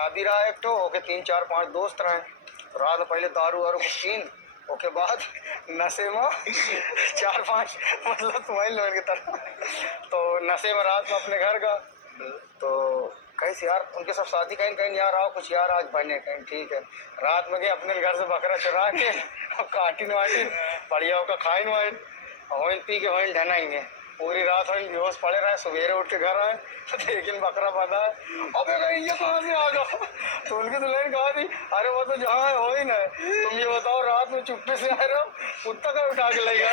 शादी रहा एक तो ओके 3 4 5 दोस्त रहे। रात में पहले दारू वारू कुछ पीन, ओके बाद नशे में 4 5 मतलब तुम्हारी लोगों की तरह। तो नशे में रात में अपने घर का तो कैसे यार उनके सब शादी कहीं कहीं यार आओ कुछ यार आज बने कहीं ठीक है। रात में गए अपने घर से बकरा चुरा के काटिन वाटिन बढ़िया होकर खाइन वाइन वहीं पी के वहीं ढनाएंगे। पूरी रात वहीं बेहोश पड़े रहे, सवेरे उठ के घर आए तो लेकिन बकरा बांधा है। अबे नहीं ये कहाँ से आ गया? तो उनकी दुल्हन कहा थी अरे वो तो जहाँ है हो ही ना, तुम ये बताओ रात में चुप्पे से आए रहो कुत्ता का उठा के ले गया।